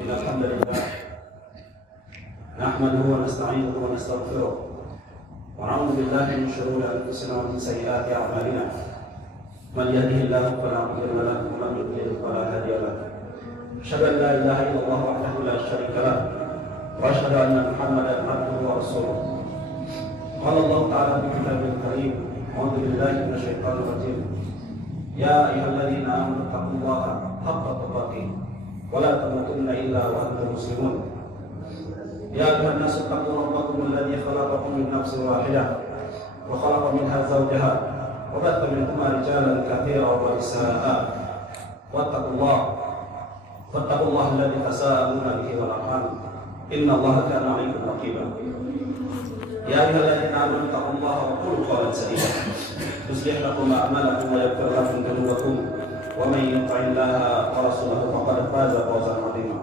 إن الحمد لله نحمده ونستعينه ونستغفره ونعوذ بالله من شرور أنفسنا ومن سيئات أعمالنا من يهده الله فلا مضل له ومن يضلل فلا هادي له أشهد أن لا إله إلا الله وحده لا شريك له وأشهد أن محمدا عبده ورسوله قال الله تعالى في كتابه الكريم أعوذ بالله من الشيطان الرجيم يا أيها الذين آمنوا اتقوا الله حق تقاته ولا تموتن إلا وأنتم مسلمون يا أيها الناس اتقوا ربكم الذي خلقكم من نفس واحدة وخلق منها زوجها وبث منهما رجالا كثيرا ونساء واتقوا الله الذي تساءلون به والأرحام إن الله كان عليكم رقيبا يا أيها الذين آمنوا اتقوا الله وقولوا قولا سديدا يصلح لكم أعمالكم ويغفر لكم ذنوبكم ومن يطع الله ورسوله فقد فاز فوزا عظيما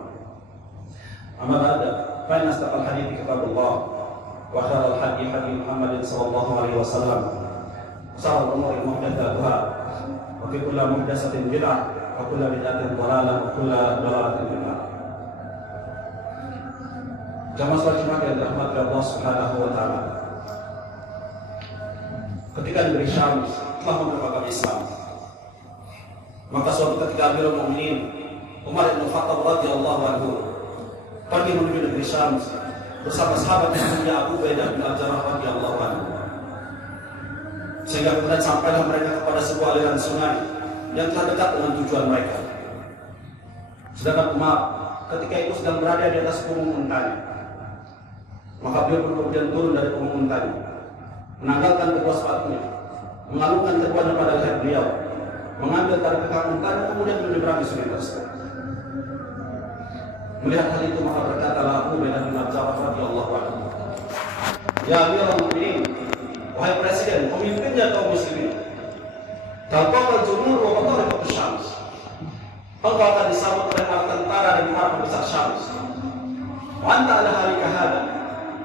أما بعد فإن أصدق الحديث كتاب الله وخير الهدي هدي محمد صلى الله عليه وسلم وشر الأمور محدثاتها وفي كل محدثة بدعة وكل بدعة ضلالة وكل ضلالة في النار. Jamaah salat Jumat yang dirahmati Allah Subhanahu wa taala. Ketika negeri Syam telah menerapkan Islam, maka suatu ketika Amirul Mukminin Umar bin Khattab radhiyallahu anhu pergi menuju negeri Syam bersama sahabat yang mulia Abu Ubaidah bin Al-Jarrah radhiyallahu anhu. Sehingga kemudian sampailah mereka kepada sebuah aliran sungai yang telah dekat dengan tujuan mereka. Sedangkan Umar ketika itu sedang berada di atas punggung untanya. Maka beliau kemudian turun dari punggung untanya, menanggalkan kedua sepatunya, mengalungkan keduanya pada leher beliau, mengambil tali kekang untanya, kemudian menyeberangi sungai tersebut. Melihat hal itu maka berkatalah Abu Ubaidah bin Al-Jarrah radhiyallahu anhu, ya Amirul Mukminin, wahai presiden, pemimpinnya kaum muslimin, talqal jumhur wa qataratu syams, engkau akan disambut oleh para tentara dan para pembesar Syams. Wa anta ala halika hada,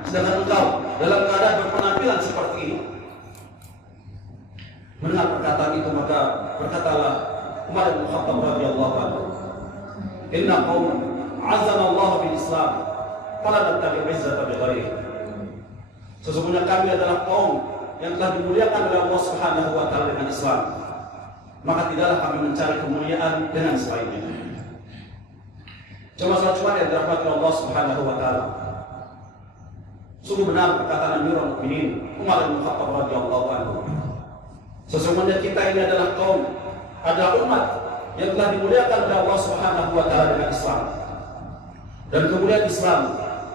sedangkan engkau dalam keadaan berpenampilan seperti ini. Mendengar perkataan itu maka berkatalah Umar bin Khattab radhiyallahu anhu, inna qaum azana Allah bil Islam fala nabtaghi izzata bighairi. Sesungguhnya kami adalah kaum yang telah dimuliakan oleh Allah Subhanahu wa taala dengan Islam. Maka tidaklah kami mencari kemuliaan dengan selainnya. Jemaah yang dirahmati Allah Subhanahu wa taala. Sungguh benar perkataan Amirul Mukminin Umar bin Khattab radhiyallahu anhu. Sesungguhnya kita ini adalah kaum, adalah umat yang telah dimuliakan oleh Allah Subhanahu wa taala dengan Islam. Dan kemuliaan Islam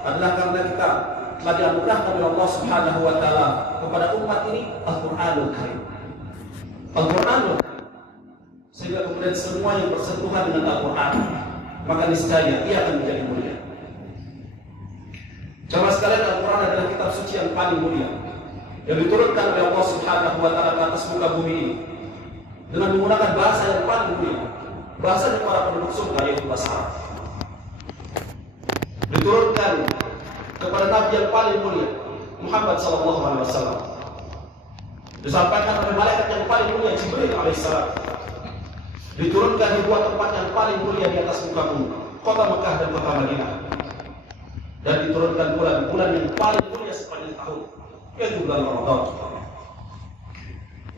adalah karena kita telah dianugerahkan oleh Allah Subhanahu wa taala kepada umat ini Al-Qur'anul Karim. Al-Qur'anul Karim. Sehingga kemudian semua yang bersentuhan dengan Al-Qur'an, maka niscaya ia akan menjadi mulia. Jemaah sekalian, Al-Qur'an adalah kitab suci yang paling mulia yang diturunkan oleh Allah Subhanahu wa taala ke atas muka bumi ini dengan menggunakan bahasa yang paling mulia, bahasa dari para penduduk surga, yaitu bahasa Arab. Diturunkan kepada Nabi yang paling mulia, Muhammad sallallahu alaihi wasallam. Disampaikan oleh malaikat yang paling mulia, Jibril alaihissalam. Diturunkan di dua tempat yang paling mulia di atas muka bumi, kota Mekah dan kota Madinah. Dan diturunkan pula di bulan yang paling mulia sepanjang tahun, yaitu bulan Ramadan.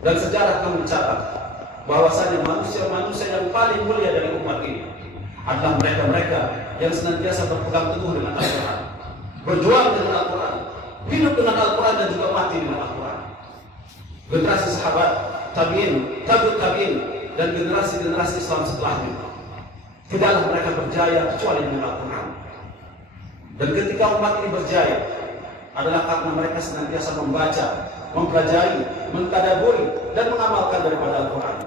Dan sejarah akan mencatat bahwasanya manusia-manusia yang paling mulia dari umat ini adalah mereka-mereka yang senantiasa berpegang teguh dengan Al-Quran, berjuang dengan Al-Quran, hidup dengan Al-Quran dan juga mati dengan Al-Quran. Generasi sahabat, tabi'in, tabi'ut tabi'in, dan generasi-generasi Islam setelahnya, tidaklah mereka berjaya kecuali dengan Al-Quran. Dan ketika umat ini berjaya adalah karena mereka senantiasa membaca, mempelajari, mentadaburi, dan mengamalkan daripada Al-Quran.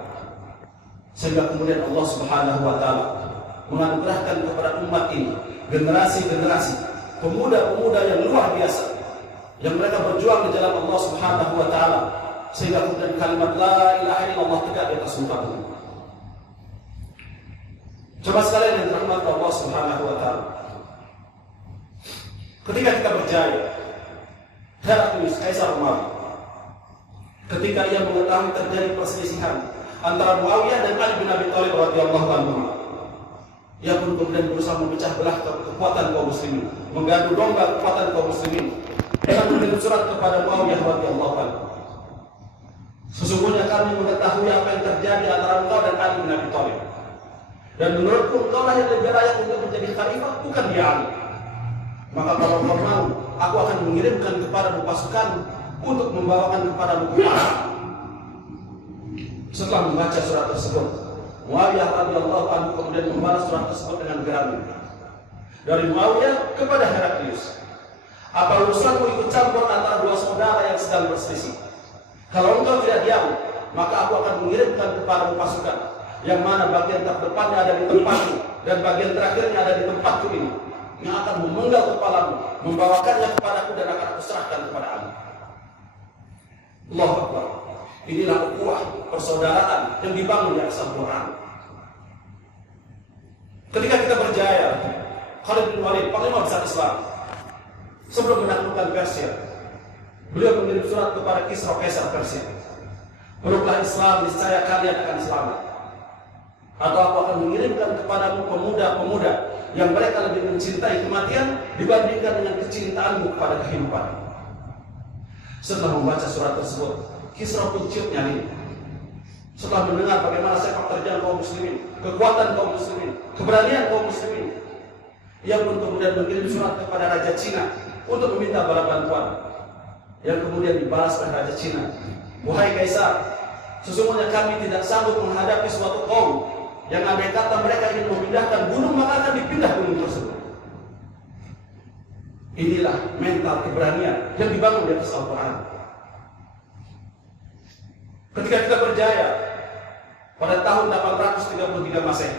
Sehingga kemudian Allah Subhanahu wa taala menganugerahkan kepada umat ini generasi-generasi pemuda-pemuda yang luar biasa, yang mereka berjuang di jalan Allah Subhanahu wa taala, sehingga kemudian kalimat la ilaha illallah tegak di atas muka bumi. Coba sekalian yang dirahmati Allah Subhanahu wa taala, ketika kita berjaya, Heraklius Kaisar Romawi, ketika ia mengetahui terjadi perselisihan antara Muawiyah dan Ali bin Abi Thalib radhiyallahu anhu, ia pun kemudian berusaha memecah belah kekuatan kaum muslimin, mengadu domba kekuatan kaum muslimin dengan mengirim surat kepada Muawiyah radhiyallahu anhu. Sesungguhnya kami mengetahui apa yang terjadi antara engkau dan Ali bin Abi Thalib, dan menurutku engkau lah yang lebih layak untuk menjadi khalifah, bukan dia Ali. Maka kalau engkau mau, aku akan mengirimkan kepadamu pasukan untuk membawakan kepadamu perang. Setelah membaca surat tersebut, Muawiyah radhiyallahu anhu kemudian membalas surat tersebut dengan geram dari Muawiyah kepada Heraklius. Apa urusanmu ikut campur antara dua saudara yang sedang berselisih? Kalau engkau tidak diam, maka aku akan mengirimkan kepadamu pasukan yang mana bagian terdepannya ada di tempatmu dan bagian terakhirnya ada di tempatku ini, yang akan memenggal kepalamu, membawakannya kepadaku dan akan aku serahkan kepada Ali. Allahu Akbar. Inilah ukhuwah persaudaraan yang dibangun di atas Al-Quran. Ketika kita berjaya, Khalid bin Walid, panglima besar Islam, sebelum menaklukkan Persia, beliau mengirim surat kepada Kisra Kaisar Persia, peluklah Islam, niscaya kalian akan selamat. Atau aku akan mengirimkan kepadamu pemuda-pemuda yang mereka lebih mencintai kematian dibandingkan dengan kecintaanmu kepada kehidupan. Setelah membaca surat tersebut, Kisra pun ciut nyali. Setelah mendengar bagaimana sepak terjang kaum muslimin, kekuatan kaum muslimin, keberanian kaum muslimin, ia pun kemudian mengirim surat kepada Raja Cina untuk meminta bala bantuan, yang kemudian dibalas oleh Raja Cina. Wahai Kaisar, sesungguhnya kami tidak sanggup menghadapi suatu kaum yang andai kata mereka ingin memindahkan gunung, maka akan dipindah gunung tersebut. Inilah mental keberanian yang dibangun di atas Al-Quran. Ketika kita berjaya pada tahun 833 Masehi,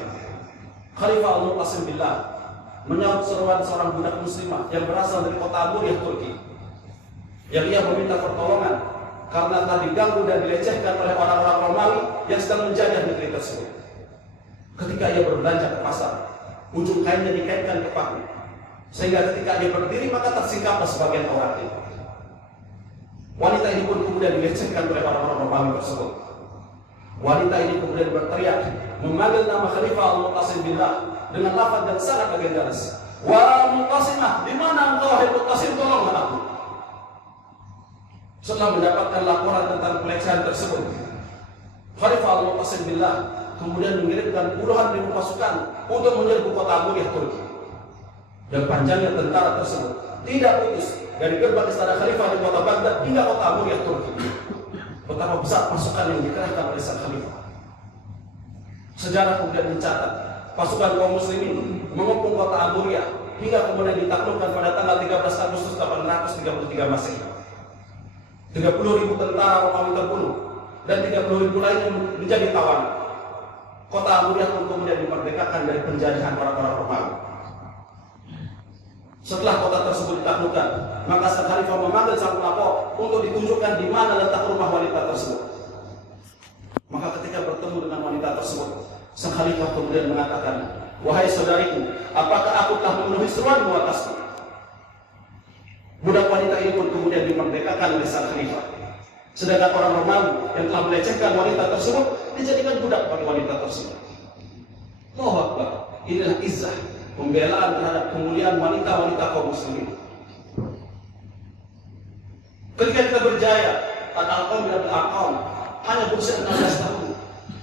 Khalifah Al-Mu'tasim Billah menyahut seruan seorang budak muslimah yang berasal dari kota Amuriah, Turki, yang ia meminta pertolongan karena telah diganggu dan dilecehkan oleh orang-orang Romawi yang sedang menjajah negeri tersebut. Ketika ia berbelanja ke pasar, ujung kainnya dikaitkan ke paku, sehingga ketika ia berdiri maka tersingkaplah sebagian auratnya. Wanita ini pun kemudian dilecehkan oleh orang-orang Romawi tersebut. Wanita ini kemudian berteriak, memanggil nama Khalifah Al-Mu'tasim Billah dengan lafaz yang sangat legendaris. Wa Muqasimah, di mana engkau hai Muqasim, tolonglah aku. Setelah mendapatkan laporan tentang pelecehan tersebut, Khalifah Al-Muqtasim billah kemudian mengirimkan puluhan ribu pasukan untuk menyerbu kota Muriah Turki. Dan panjangnya tentara tersebut tidak putus dari gerbang istana Khalifah di kota Baghdad hingga kota Muriah Turki. Betapa besar pasukan yang dikerahkan oleh sang Khalifah. Sejarah kemudian mencatat pasukan kaum muslimin mengepung kota Muriah hingga kemudian ditaklukkan pada tanggal 13 Agustus 833 Masehi. 30.000 tentara Romawi terbunuh dan 30.000 lainnya menjadi tawanan. Kota Muriah pun kemudian dimerdekakan dari penjajahan para Romawi. Setelah kota tersebut ditaklukkan, maka sang Khalifah memanggil sang pelapor untuk ditunjukkan di mana letak rumah wanita tersebut. Maka ketika bertemu dengan wanita tersebut, sang Khalifah kemudian mengatakan, "Wahai saudariku, apakah aku telah memenuhi seruanmu atasku?" Budak wanita ini pun kemudian dimerdekakan oleh sang Khalifah. Sedangkan orang Romawi yang telah melecehkan wanita tersebut dijadikan budak pada wanita tersebut. Allahu Akbar. Inilah izzah, pembelaan terhadap kemuliaan wanita-wanita kaum muslimin. Ketika kita berjaya, Al-Arqam bin Abil Arqam hanya berusia 16 tahun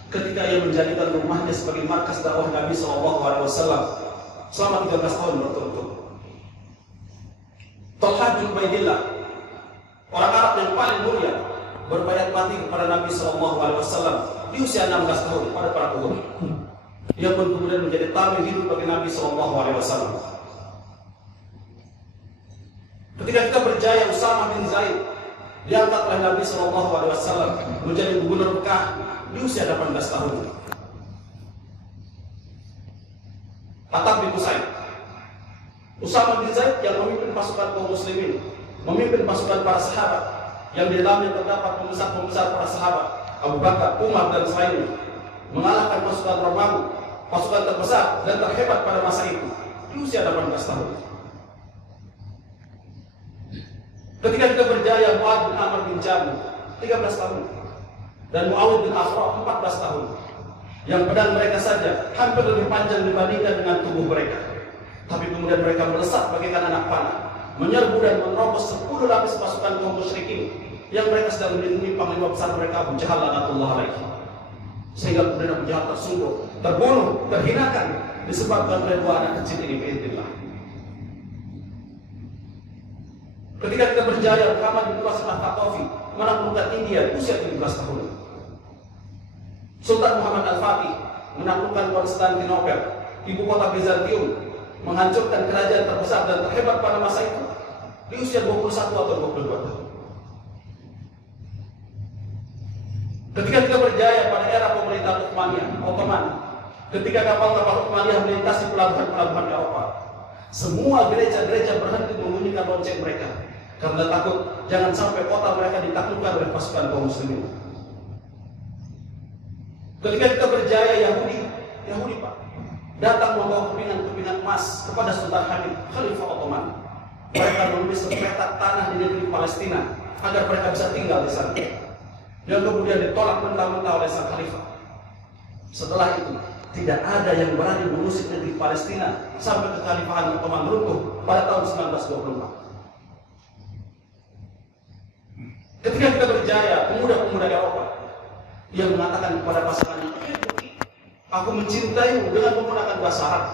ketika ia menjadikan rumahnya sebagai markas dakwah Nabi SAW selama 13 tahun berturut-turut. Talha bin Ubaidillah, orang Arab yang paling mulia, berbayat mati kepada Nabi SAW di usia 16 tahun pada perang Uhud. Ia pun kemudian menjadi tamu hidup bagi Nabi SAW. Ketika kita berjaya, Usamah bin Zaid diangkat oleh Nabi SAW menjadi gubernur Mekah di usia 18 tahun. Attab bin Usaid, Usamah bin Zaid yang memimpin pasukan kaum muslimin, memimpin pasukan para sahabat, yang di dalamnya terdapat pembesar-pembesar para sahabat, Abu Bakar, Umar dan selainnya, mengalahkan pasukan Romawi, pasukan terbesar dan terhebat pada masa itu di usia 18 tahun. Ketika kita berjaya, Mu'ad bin Amr bin Jabir 13 tahun dan Muawiyah bin Afra 14 tahun, yang pedang mereka saja hampir lebih panjang dibandingkan dengan tubuh mereka. Tapi kemudian mereka melesat bagaikan anak panah, menyerbu dan menerobos 10 lapis pasukan kaum musyrikin yang mereka sedang melindungi panglima besar mereka, Abu Jahal laknatullah alaihi. Sehingga kemudian Abu Jahal tersungkur, terbunuh, terhinakan disebabkan oleh dua anak kecil ini biidznillah. Ketika kita berjaya, Muhammad bin Qasim al-Thaqafi menaklukkan India di usia 17 tahun. Sultan Muhammad Al-Fatih menaklukkan Konstantinopel, ibu kota Bizantium, menghancurkan kerajaan terbesar dan terhebat pada masa itu di usia 21 atau 22 tahun. Ketika kita berjaya pada era pemerintahan Ottoman, ketika kapal-kapal Utsmaniyah melintasi pelabuhan-pelabuhan Eropa, semua gereja-gereja berhenti membunyikan lonceng mereka karena takut jangan sampai kota mereka ditaklukkan oleh pasukan kaum muslimin. Ketika kita berjaya, Yahudi Pak, datang membawa kepingan-kepingan emas kepada Sultan Hamid, Khalifah Ottoman. Mereka menulis sepetak tanah di negeri Palestina agar mereka bisa tinggal di sana, yang kemudian ditolak mentah-mentah oleh sang Khalifah. Setelah itu, tidak ada yang berani mengusir negeri Palestina sampai kekhalifahan Ottoman runtuh pada tahun 1924. Ketika kita berjaya, pemuda-pemuda Eropa yang mengatakan kepada pasangannya, "Aku mencintaimu," dengan menggunakan bahasa Arab.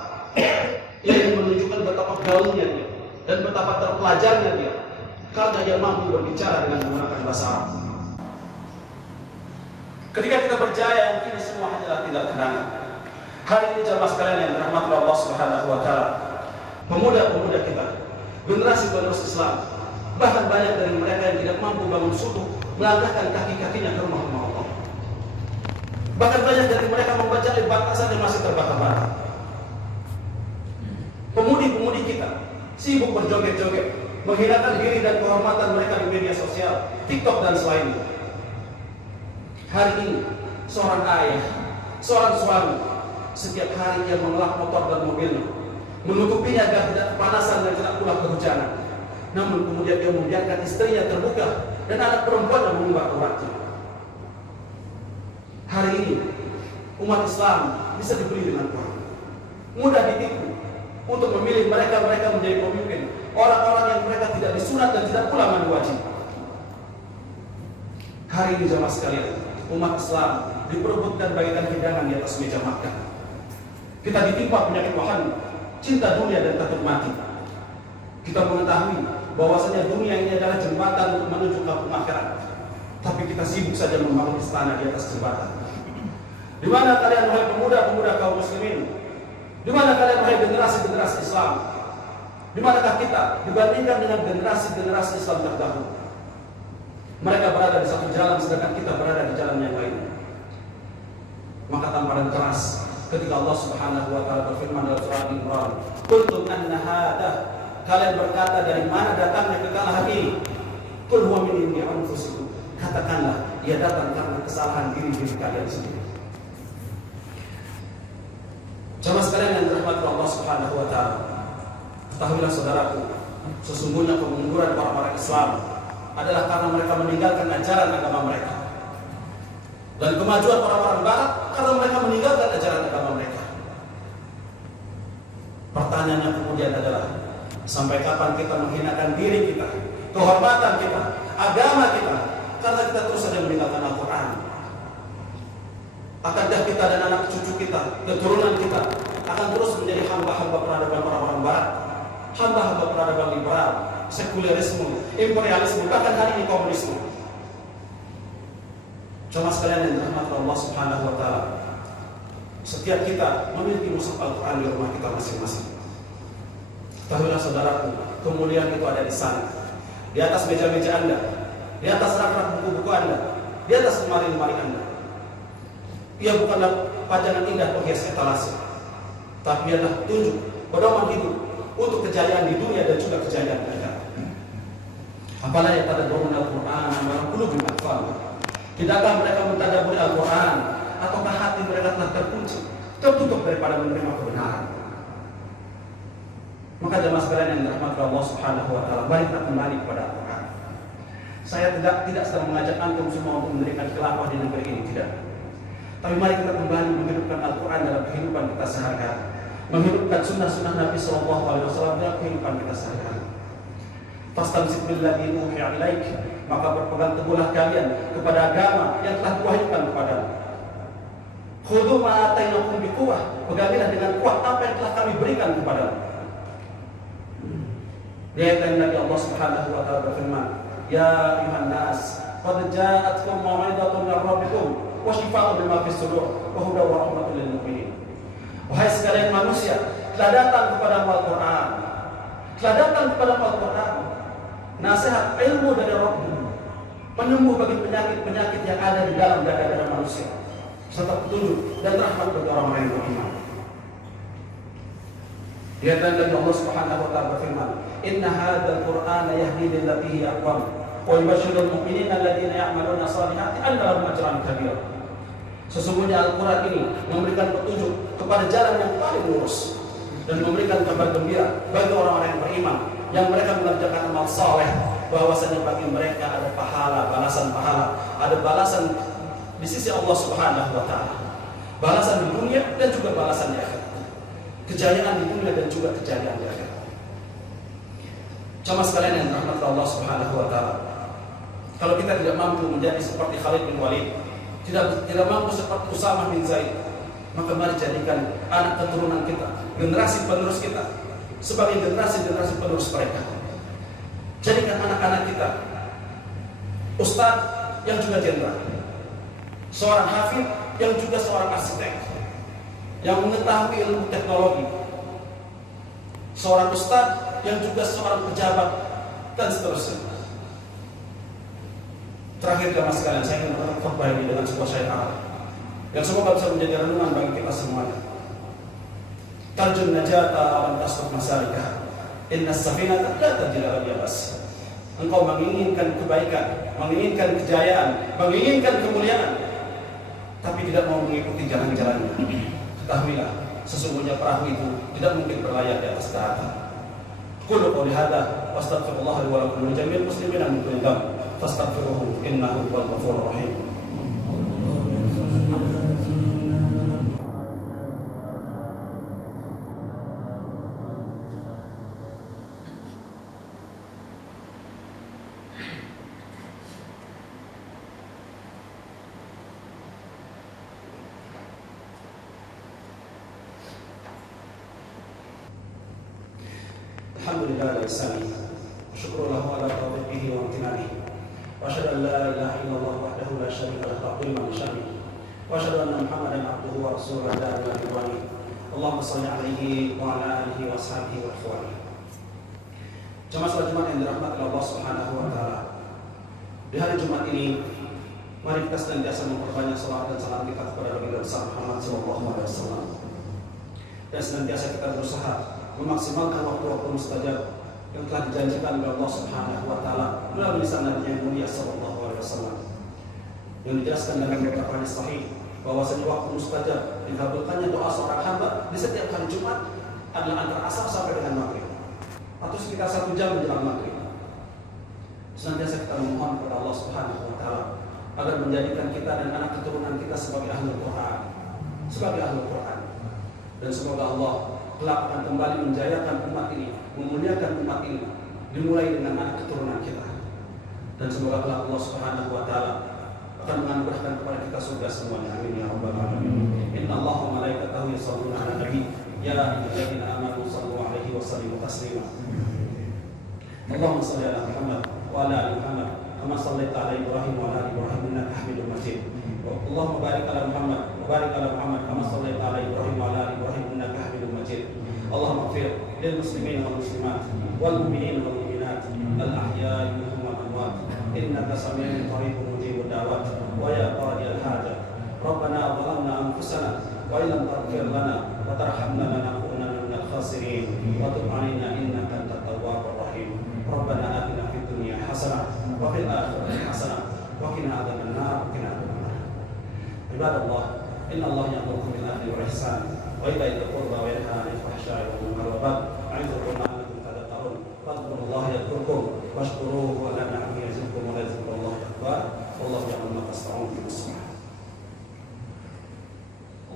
Ia yang menunjukkan betapa gaulnya dia dan betapa terpelajarnya dia karena dia mampu berbicara dengan menggunakan bahasa Arab. Ketika kita berjaya, ini semua hanyalah tindak kenangan. Hari ini jamaah sekalian yang dirahmati Allah Subhanahu wa taala, pemuda-pemuda kita, generasi-generasi Islam, bahkan banyak dari mereka yang tidak mampu bangun subuh melangkahkan kaki-kakinya ke rumah-rumah Allah. Bahkan banyak dari mereka membaca batasan yang masih terbata-bata. Pemudi-pemudi kita sibuk berjoget-joget, menghinakan diri dan kehormatan mereka di media sosial, TikTok dan selainnya. Hari ini, seorang ayah, seorang suami, setiap hari ia mengelak motor dan mobilnya, menutupinya agar tidak kepanasan dan tidak pula kehujanan. Namun kemudian dia membiarkan istrinya terbuka dan anak perempuan yang mengumbar auratnya. Hari ini umat Islam bisa dibeli dengan uang, mudah ditipu, untuk memilih mereka menjadi pemimpin, orang-orang yang mereka tidak disunat dan tidak pula mandi wajib. Hari ini jamaah sekalian, umat Islam diperebutkan bagikan hidangan di atas meja makan. Kita ditimpa penyakit wahani, cinta dunia dan takut mati. Kita mengetahui bahwasanya dunia ini adalah jembatan untuk menuju ke akhirat, tapi kita sibuk saja membangun istana di atas jembatan. Di mana kalian wahai pemuda-pemuda kaum muslimin? Di mana kalian wahai generasi-generasi Islam? Di manakah kita dibandingkan dengan generasi-generasi Islam terdahulu? Mereka berada di satu jalan sedangkan kita berada di jalan yang lain. Maka tamparan keras ketika Allah Subhanahu wa taala berfirman dalam surah Al-Imran, "Qultum anna hadha," kalian berkata dari mana datangnya kekalahan ini? Qul huwa min indi anfusikum, katakanlah ia datang karena kesalahan diri kalian sendiri. Jamaah sekalian yang dirahmati Allah Subhanahu wa taala, ketahuilah saudaraku, sesungguhnya kemunduran orang-orang Islam adalah karena mereka meninggalkan ajaran agama mereka. Dan kemajuan orang-orang barat karena mereka meninggalkan ajaran agama mereka. Pertanyaannya kemudian adalah, sampai kapan kita menghinakan diri kita, kehormatan kita, agama kita, karena kita terus saja meninggalkan Al-Quran? Akankah kita dan anak cucu kita, keturunan kita akan terus menjadi hamba-hamba peradaban orang-orang barat, hamba-hamba peradaban liberal, sekulerisme, imperialisme, bahkan hari ini komunisme? Jamaah sekalian yang dirahmati Allah Subhanahu wa taala, setiap kita memiliki mushaf Al-Quran di rumah kita masing-masing. Ketahuilah saudaraku, kemuliaan itu ada di sana, di atas meja-meja Anda, di atas rak-rak buku-buku Anda, di atas lemari-lemari Anda. Ia bukanlah pajangan indah penghias etalase, tapi adalah tunjuk pedoman hidup untuk kejayaan di dunia dan juga kejayaan di akhirat. Apalah yang tadabbur Al-Quran wa qulubul aqfal. Tidakkah mereka mentadabburi Al-Quran, ataukah hati mereka telah terkunci, tertutup daripada menerima kebenaran? Maka jemaah sekalian yang dirahmati Allah Subhanahu wa taala, mari kita kembali kepada Al-Quran. Saya tidak sedang mengajak antum semua untuk mendirikan khilafah di negeri ini, tidak. Tapi mari kita kembali menghidupkan Al-Quran dalam kehidupan kita sehari-hari, menghidupkan sunnah-sunnah Nabi SAW dalam kehidupan kita sehari-hari. Fastamsik billadzi uhiya ilaik, maka berpegang teguhlah kalian kepada agama yang telah kuwahyukan kepadamu. Khudhu ma atainakum biquwwah, pegangilah dengan kuat apa yang telah kami berikan kepadamu. Di ayat yang Nabi Allah Subhanahu wa taala berfirman, "Ya ayuhan nas, qad ja'atkum mau'izatun min rabbikum wa shifaa'un lima fis sudur wa hudan wa rahmatun lil mu'minin." Wahai sekalian manusia, telah datang kepada Al-Quran, telah datang kepada Al-Quran nasihat ilmu dari Rabbmu, penyembuh bagi penyakit-penyakit yang ada di dalam dada-dada manusia, serta petunjuk dan rahmat bagi orang-orang yang beriman. Di ayat dari Allah Subhanahu wa taala berfirman, "Inna hadzal Qur'ana yahdi lillati hiya aqwam wa yubashshirul mu'minina alladziina ya'maluna shalihaati anna lahum ajran kabira." Sesungguhnya Al-Quran ini memberikan petunjuk kepada jalan yang paling lurus dan memberikan kabar gembira bagi orang-orang yang beriman yang mereka mengerjakan amal saleh, bahwasanya bagi mereka ada pahala, balasan pahala, ada balasan di sisi Allah Subhanahu wa taala. Balasan di dunia dan juga balasan di akhirat. Kejayaan di dunia dan juga kejayaan di akhirat. Jamaah sekalian yang dirahmati Allah Subhanahu wa taala, kalau kita tidak mampu menjadi seperti Khalid bin Walid, tidak mampu seperti Usamah bin Zaid, maka mari jadikan anak keturunan kita, generasi penerus kita, sebagai generasi-generasi penerus mereka. Jadikan anak-anak kita ustadz yang juga jenderal, seorang hafid yang juga seorang arsitek, yang mengetahui ilmu teknologi, seorang ustadz yang juga seorang pejabat, dan seterusnya. Terakhir jamaah sekalian, saya ingin menutup khutbah ini dengan sebuah syair yang semoga bisa menjadi renungan bagi kita semuanya. Tarjun najata alam tasruf masalika, inna safinata la tajri ala yabas. Engkau menginginkan kebaikan, menginginkan kejayaan, menginginkan kemuliaan, tapi tidak mau mengikuti jalan-jalannya. Ketahuilah, sesungguhnya perahu itu tidak mungkin berlayar di atas daratan. Qulu qouli hadza wastaghfirullah li wa lakum wa jami'il muslimina min kulli dhanb fastaghfiruhu innahu huwal ghafurur rahim. لله على لسانه وشكر له على توفيقه وامتنانه وأشهد أن لا إله إلا الله وحده لا شريك له تعظيما لشأنه وأشهد أن محمدا عبده ورسوله داعيا إلى رضوانه اللهم صل عليه وعلى آله وأصحابه وإخوانه. Jemaah salat Jumat yang dirahmati Allah Subhanahu wa taala. Di hari Jumat ini mari kita senantiasa memperbanyak salawat dan salam kita kepada Nabi besar Muhammad sallallahu alaihi wasallam. Dan senantiasa kita berusaha memaksimalkan waktu-waktu mustajab yang telah dijanjikan oleh Allah Subhanahu wa taala melalui lisan Nabi yang mulia sallallahu alaihi wasallam. Yang dijelaskan dalam beberapa hadis sahih bahwasanya waktu mustajab dikabulkannya doa seorang hamba di setiap hari Jumat adalah antara asar sampai dengan maghrib atau sekitar 1 jam menjelang maghrib. Senantiasa kita memohon kepada Allah Subhanahu wa taala agar menjadikan kita dan anak keturunan kita sebagai ahli Quran, dan semoga Allah kelak akan kembali menjayakan umat ini, memuliakan umat ini, dimulai dengan anak keturunan kita. Dan semoga kelak Allah Subhanahu wa taala akan menganugerahkan kepada kita surga semuanya. Amin ya rabbal alamin. Innallaha wa malaikatahu yusholluna 'alan nabi ya ayyuhalladzina amanu shallu 'alaihi wa sallimu taslima. Allahumma shalli ala Muhammad wa ala ali Muhammad kama shallaita ala Ibrahim wa ala ali Ibrahim innaka Hamidum Majid. Allahumma barik ala Muhammad wa barik ala Muhammad kama shallaita ala Ibrahim wa ala ali Ibrahim innaka Hamidum Majid. Allahumma ighfir lil muslimin wal muslimat wal mu'minin wal mu'minat al ahya'i minhum wal amwat innaka sami'un qaribun mujibud da'wat wa ya qadiyal hajat. Rabbana zalamna anfusana wa illam taghfir lana wa tarhamna lanakunanna minal khasirin wa tub 'alaina innaka antat tawwabur rahim. Rabbana atina fid dunya hasanah wa fil akhirati hasanah wa qina adzaban nar. Ibadallah, innallaha ya'muru bil 'adli wal ihsan wa ita'i dzil qurba wa yanha 'anil fahsya'i wal munkari wal baghi ya'idukum la'allakum tadhakkarun. Fadhkurullaha yadhkurkum washkuruhu 'ala ni'amihi yazidkum wa la yazkurullaha akbar. Wallahu ya'lamu ma tasna'un.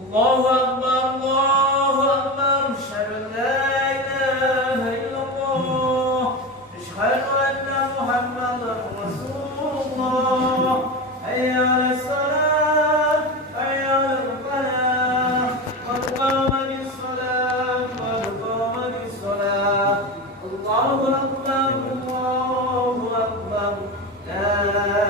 Allahu akbar, Allahu akbar. Asyhadu an la ilaha illallah. Asyhadu anna Muhammadar Rasulullah. Hayya 'alas salat, hayya 'alal falah. Qad qamatis salat, qad qamatis salat. Allahu akbar, Allahu akbar. La